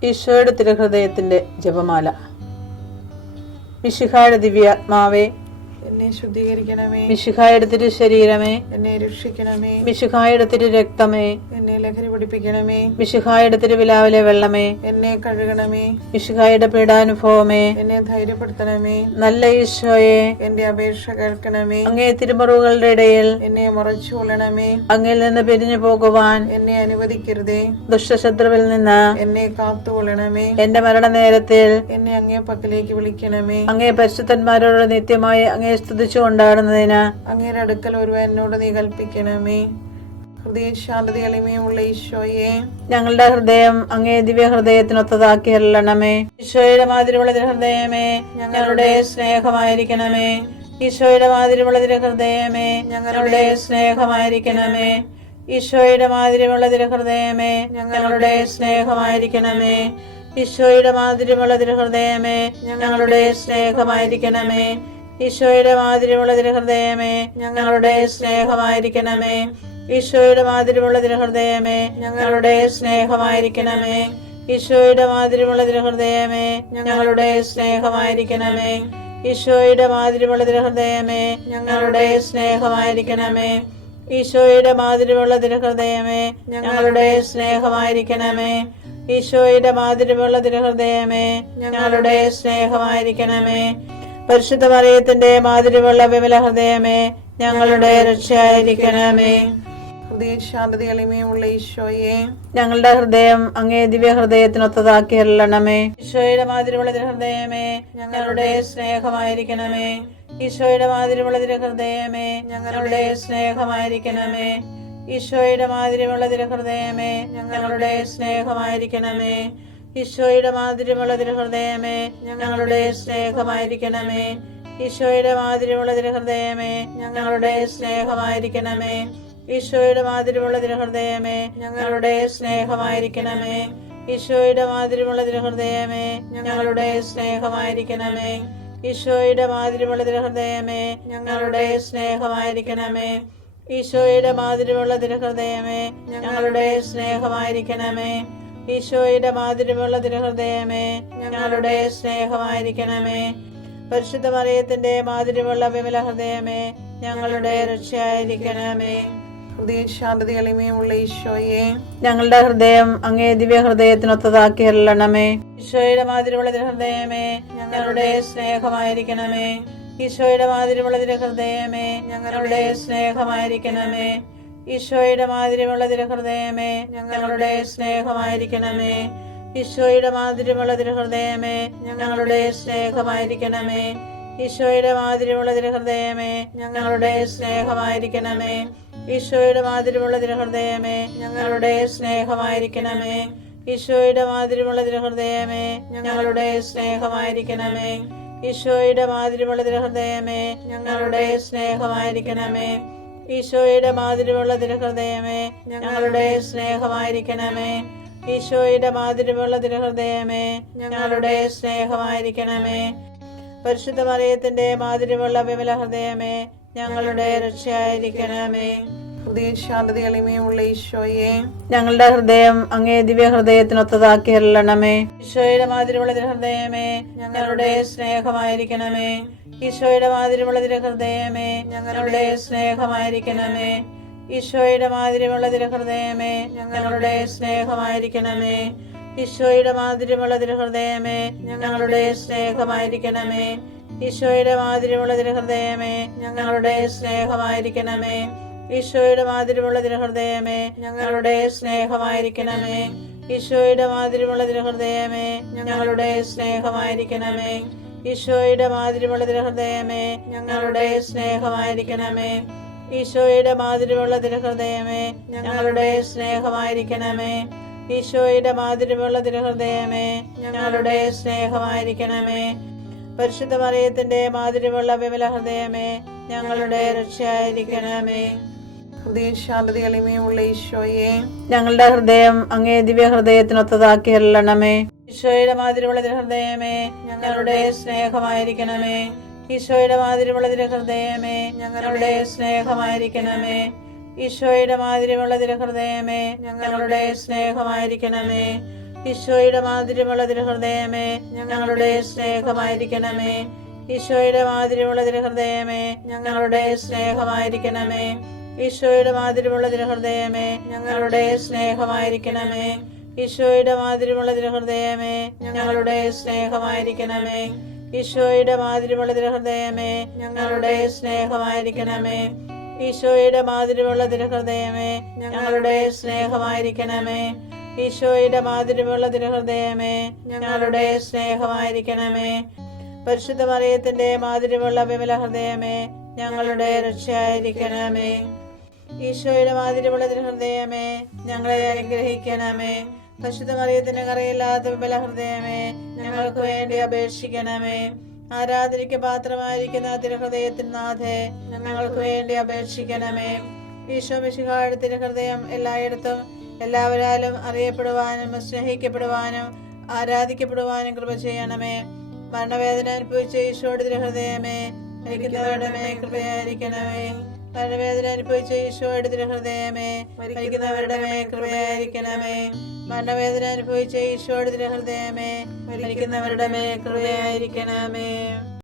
ഈശോയുടെ തിരുഹൃദയത്തിന്റെ ജപമാല. മിശിഹായുടെ ദിവ്യാത്മാവേ, എന്നെ ശുദ്ധീകരിക്കണമേ. മിശിഹായുടെ തിരു ശരീരമേ, എന്നെ രക്ഷിക്കണമേ. മിശിഹായുടെ തിരു രക്തമേ, എന്നെ ലഹരി പിടിപ്പിക്കണമേ. മിശിഹായുടെ തിരുവിലാവിലെ വെള്ളമേ, എന്നെ കഴുകണമേ. മിശിഹായുടെ പീഡാനുഭവമേ, എന്നെ ധൈര്യപ്പെടുത്തണമേ. നല്ല ഈശോയെ, എന്റെ അപേക്ഷ കേൾക്കണമേ. അങ്ങേ തിരുമുറിവുകളുടെ ഇടയിൽ എന്നെ മറച്ചുകൊള്ളണമേ. അങ്ങിൽ നിന്ന് പിരിഞ്ഞു പോകുവാൻ എന്നെ അനുവദിക്കരുതേ. ദുഷ്ടശത്രുവിൽ നിന്ന് എന്നെ കാത്തുകൊള്ളണമേ. എന്റെ മരണനേരത്തിൽ എന്നെ അങ്ങേ പക്കലേക്ക് വിളിക്കണമേ. അങ്ങേ പരിശുദ്ധന്മാരോട് നിത്യമായി അങ്ങേ സ്തുതിച്ചു കൊണ്ടാടുന്നതിന് അങ്ങയുടെ അടുക്കൽ ഒരുവൻ എന്നോട് നീ കൽപ്പിക്കണമേ. ഹൃദയശാന്തത എളിമയുള്ള ഈശോയെ, ഞങ്ങളുടെ ഹൃദയം അങ്ങേ ദിവ്യ ഹൃദയത്തിനൊത്തതാക്കി അരുളണമേ. ഈശോയുടെ മാതിരിയുള്ള ഹൃദയമേ, ഞങ്ങളുടെ സ്നേഹമായിരിക്കണമേ. ഈശോയുടെ മാതിരിയുള്ള ഹൃദയമേ, ഞങ്ങളുടെ സ്നേഹമായിരിക്കണമേ. ഈശോയുടെ മാതിരിയുള്ള ഹൃദയമേ, ഞങ്ങളുടെ സ്നേഹമായിരിക്കണമേ. ഈശോയുടെ മാതിരിയുള്ള ഹൃദയമേ, ഞങ്ങളുടെ സ്നേഹമായിരിക്കണമേ. ഈശോയുടെ മാതിരിയുള്ള ഹൃദയമേ, ഞങ്ങളുടെ സ്നേഹമായിരിക്കണമേ. ഈശോയുടെ മാതിരിയുള്ള ഹൃദയമേ, ഞങ്ങളുടെ സ്നേഹമായിരിക്കണമേ. ഈശോയുടെ മാതിരിയുള്ള ഹൃദയമേ, ഞങ്ങളുടെ സ്നേഹമായിരിക്കണമേ. ഈശോയുടെ മാതിരിയുള്ള ഹൃദയമേ, ഞങ്ങളുടെ സ്നേഹമായിരിക്കണമേ. ഈശോയുടെ മാതിരിയുള്ള ഹൃദയമേ, ഞങ്ങളുടെ സ്നേഹമായിരിക്കണമേ. ഈശോയുടെ മാതിരിയുള്ള ഹൃദയമേ, ഞങ്ങളുടെ സ്നേഹമായിരിക്കണമേ. പരിശുദ്ധ മറിയത്തിന്റെ മാതിരിയുള്ള വിമല ഹൃദയമേ, ഞങ്ങളുടെ രക്ഷയായിരിക്കണമേ. ഹൃദയശാന്തത എളിമയുള്ള ഈശോയെ, ഞങ്ങളുടെ ഹൃദയം അങ്ങേ ദിവ്യ ഹൃദയത്തിനൊത്തതാക്കി അരുളണമേ. ഈശോയുടെ മാതിരിയുള്ള ഹൃദയമേ, ഞങ്ങളുടെ സ്നേഹമായിരിക്കണമേ. ഈശോയുടെ മാതിരിയുള്ള ഹൃദയമേ, ഞങ്ങളുടെ സ്നേഹമായിരിക്കണമേ. ഈശോയുടെ മാതിരിയുള്ള ഹൃദയമേ, ഞങ്ങളുടെ സ്നേഹമായിരിക്കണമേ. ഈശോയുടെ മാതിരിയുള്ള ഹൃദയമേ, ഞങ്ങളുടെ സ്നേഹമായിരിക്കണമേ. ഈശോയുടെ മാതിരിയുള്ള ഹൃദയമേ, ഞങ്ങളുടെ സ്നേഹമായിരിക്കണമേ. ഈശോയുടെ മാതിരിയുള്ള ഹൃദയമേ, ഞങ്ങളുടെ സ്നേഹമായിരിക്കണമേ. ഈശോയുടെ മാതിരിയുള്ള ഹൃദയമേ, ഞങ്ങളുടെ സ്നേഹമായിരിക്കണമേ. ഈശോയുടെ മാതിരിയുള്ള ഹൃദയമേ, ഞങ്ങളുടെ സ്നേഹമായിരിക്കണമേ. ഈശോയുടെ മാതിരിയുള്ള ഹൃദയമേ, ഞങ്ങളുടെ സ്നേഹമായിരിക്കണമേ. ഈശോയുടെ മാതിരിയുള്ള ഹൃദയമേ, ഞങ്ങളുടെ സ്നേഹമായിരിക്കണമേ. പരിശുദ്ധ മറിയത്തിന്റെ മാതിരിയുള്ള വിമല ഹൃദയമേ, ഞങ്ങളുടെ രക്ഷയായിരിക്കണമേ. ഹൃദയശാന്തത എളിമയുള്ള ഈശോയെ, ഞങ്ങളുടെ ഹൃദയം അങ്ങേ ദിവ്യ ഹൃദയത്തിനൊത്തതാക്കി അരുളണമേ. ഈശോയുടെ മാതിരിയുള്ള ഹൃദയമേ, ഞങ്ങളുടെ സ്നേഹമായിരിക്കണമേ. ഈശോയുടെ മാതിരിയുള്ള ഹൃദയമേ, ഞങ്ങളുടെ സ്നേഹമായിരിക്കണമേ. ഈശോയുടെ മാതിരിയുള്ള ഹൃദയമേ, ഞങ്ങളുടെ സ്നേഹമായിരിക്കണമേ. ഈശോയുടെ മാതിരിയുള്ള ഹൃദയമേ, ഞങ്ങളുടെ സ്നേഹമായിരിക്കണമേ. ഈശോയുടെ മാതിരിയുള്ള ഹൃദയമേ, ഞങ്ങളുടെ സ്നേഹമായിരിക്കണമേ. ഈശോയുടെ മാതിരിയുള്ള ഹൃദയമേ, ഞങ്ങളുടെ സ്നേഹമായിരിക്കണമേ. ഈശോയുടെ മാതിരിയുള്ള ഹൃദയമേ, ഞങ്ങളുടെ സ്നേഹമായിരിക്കണമേ. ഈശോയുടെ മാതിരിയുള്ള ഹൃദയമേ, ഞങ്ങളുടെ സ്നേഹമായിരിക്കണമേ. ഈശോയുടെ മാതിരിയുള്ള ഹൃദയമേ, ഞങ്ങളുടെ സ്നേഹമായിരിക്കണമേ. ഈശോയുടെ മാതിരിയുള്ള ഹൃദയമേ, ഞങ്ങളുടെ സ്നേഹമായിരിക്കണമേ. പരിശുദ്ധ മറിയത്തിന്റെ മാതിരിയുള്ള വിമല ഹൃദയമേ, ഞങ്ങളുടെ രക്ഷയായിരിക്കണമേ. ഹൃദയശാന്തത എളിമയുള്ള ഈശോയെ, ഞങ്ങളുടെ ഹൃദയം അങ്ങേ ദിവ്യ ഹൃദയത്തിനൊത്തതാക്കി അരുളണമേ. ഈശോയുടെ മാതിരിയുള്ള ഹൃദയമേ, ഞങ്ങളുടെ സ്നേഹമായിരിക്കണമേ. ഈശോയുടെ മാതിരിയുള്ള ഹൃദയമേ, ഞങ്ങളുടെ സ്നേഹമായിരിക്കണമേ. ഈശോയുടെ മാതിരിയുള്ള ഹൃദയമേ, ഞങ്ങളുടെ സ്നേഹമായിരിക്കണമേ. ഈശോയുടെ മാതിരിയുള്ള ഹൃദയമേ, ഞങ്ങളുടെ സ്നേഹമായിരിക്കണമേ. ഈശോയുടെ മാതിരിയുള്ള ഹൃദയമേ, ഞങ്ങളുടെ സ്നേഹമായിരിക്കണമേ. ഈശോയുടെ മാതിരിയുള്ള ഹൃദയമേ, ഞങ്ങളുടെ സ്നേഹമായിരിക്കണമേ. ഈശോയുടെ മാതിരിയുള്ള ഹൃദയമേ, ഞങ്ങളുടെ സ്നേഹമായിരിക്കണമേ. ഈശോയുടെ മാതിരിയുള്ള ഹൃദയമേ, ഞങ്ങളുടെ സ്നേഹമായിരിക്കണമേ. ഈശോയുടെ മാതിരിയുള്ള ഹൃദയമേ, ഞങ്ങളുടെ സ്നേഹമായിരിക്കണമേ. ഈശോയുടെ മാതിരിയുള്ള ഹൃദയമേ, ഞങ്ങളുടെ സ്നേഹമായിരിക്കണമേ. പരിശുദ്ധ മറിയത്തിന്റെ മാതിരിയുള്ള വിമല ഹൃദയമേ, ഞങ്ങളുടെ രക്ഷയായിരിക്കണമേ. ഹൃദയശാന്തത എളിമയുള്ള ഈശോയെ, ഞങ്ങളുടെ ഹൃദയം അങ്ങേ ദിവ്യ ഹൃദയത്തിനൊത്തതാക്കി അരുളണമേ. ഈശോയുടെ മാതിരിയുള്ള ഹൃദയമേ, ഞങ്ങളുടെ സ്നേഹമായിരിക്കണമേ. ഈശോയുടെ മാതിരിയുള്ള ഹൃദയമേ, ഞങ്ങളുടെ സ്നേഹമായിരിക്കണമേ. ഈശോയുടെ മാതിരിയുള്ള ഹൃദയമേ, ഞങ്ങളുടെ സ്നേഹമായിരിക്കണമേ. ഈശോയുടെ മാധുര്യമുള്ള തിരുഹൃദയമേ, ഞങ്ങളുടെ സ്നേഹമായിരിക്കണമേ. ഈശോയുടെ മാധുര്യമുള്ള തിരുഹൃദയമേ, ഞങ്ങളുടെ സ്നേഹമായിരിക്കണമേ. ഈശോയുടെ മാധുര്യമുള്ള തിരുഹൃദയമേ, ഞങ്ങളുടെ സ്നേഹമായിരിക്കണമേ. ഈശോയുടെ മാധുര്യമുള്ള തിരുഹൃദയമേ, ഞങ്ങളുടെ സ്നേഹമായിരിക്കണമേ. ഈശോയുടെ മാധുര്യമുള്ള തിരുഹൃദയമേ, ഞങ്ങളുടെ സ്നേഹമായിരിക്കണമേ. ഈശോയുടെ മാധുര്യമുള്ള തിരുഹൃദയമേ, ഞങ്ങളുടെ സ്നേഹമായിരിക്കണമേ. ഈശോയുടെ മാധുര്യമുള്ള തിരുഹൃദയമേ, ഞങ്ങളുടെ സ്നേഹമായിരിക്കണമേ. പരിശുദ്ധ മറിയത്തിന്റെ മാധുര്യമുള്ള വിമല ഹൃദയമേ, ഞങ്ങളുടെ രക്ഷയായിരിക്കണമേ. ഈശോയുടെ മാധുര്യമുള്ള തിരുഹൃദയമേ, ഞങ്ങളെ അനുഗ്രഹിക്കണമേ. പരിശുദ്ധ മറിയത്തിന്റെ കറയില്ലാത്ത വിമല ഹൃദയമേ, ഞങ്ങൾക്ക് വേണ്ടി അപേക്ഷിക്കണമേ. ആരാധനയ്ക്ക് പാത്രമായിരിക്കുന്ന തിരുഹൃദയത്തിന് നാഥേ, ഞങ്ങൾക്ക് വേണ്ടി അപേക്ഷിക്കണമേ. ഈശോ മിശിഹായുടെ തിരുഹൃദയം എല്ലായിടത്തും എല്ലാവരാലും അറിയപ്പെടുവാനും സ്നേഹിക്കപ്പെടുവാനും ആരാധിക്കപ്പെടുവാനും കൃപ ചെയ്യണമേ. മരണവേദന അനുഭവിച്ച ഈശോയുടെ തിരുഹൃദയമേ, മരിക്കുന്നവരുടെ മേൽ കൃപയായിരിക്കണമേ. മരണവേദന അനുഭവിച്ച ഈശോയുടെ തിരുഹൃദയമേ, മരിക്കുന്നവരുടെ മേൽ കൃപയായിരിക്കണമേ. മരണവേദന അനുഭവിച്ച ഈശോയുടെ തിരുഹൃദയമേ, മരിക്കുന്നവരുടെ മേൽ കൃപയായിരിക്കണമേ.